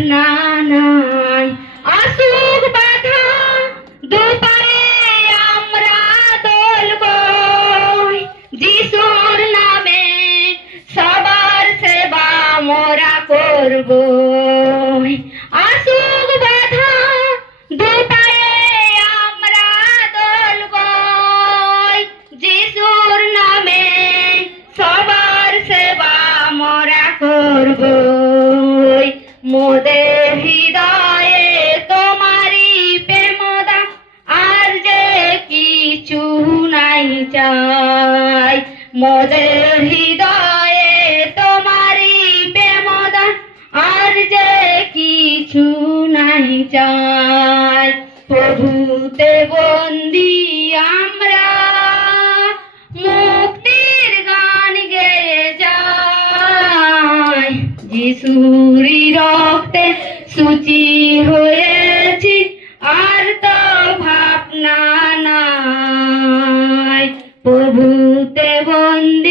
ভাবনা নাই। আসুক বাধা দুপায়ে আমরা দলব, যিশুর নামে সবার সেবা মোরা করব। আসুক বাধা দুপায়ে আমরা দলব, যিশুর নামে সবার সেবা মোরা করব। মোদের হৃদয়ে তোমারি প্রেমদান, আর যে কিছু নাই চাই। মোদের হৃদয়ে তোমারি প্রেমদান, আর যে কিছু নাই চাই। প্রভুতে বন্দি আমরা মুক্তির গান গেয়ে যাই। যিশুরি রক্তে সূচি হয়েছি, আর তো ভাবনা নাই। প্রভুতে বন্দি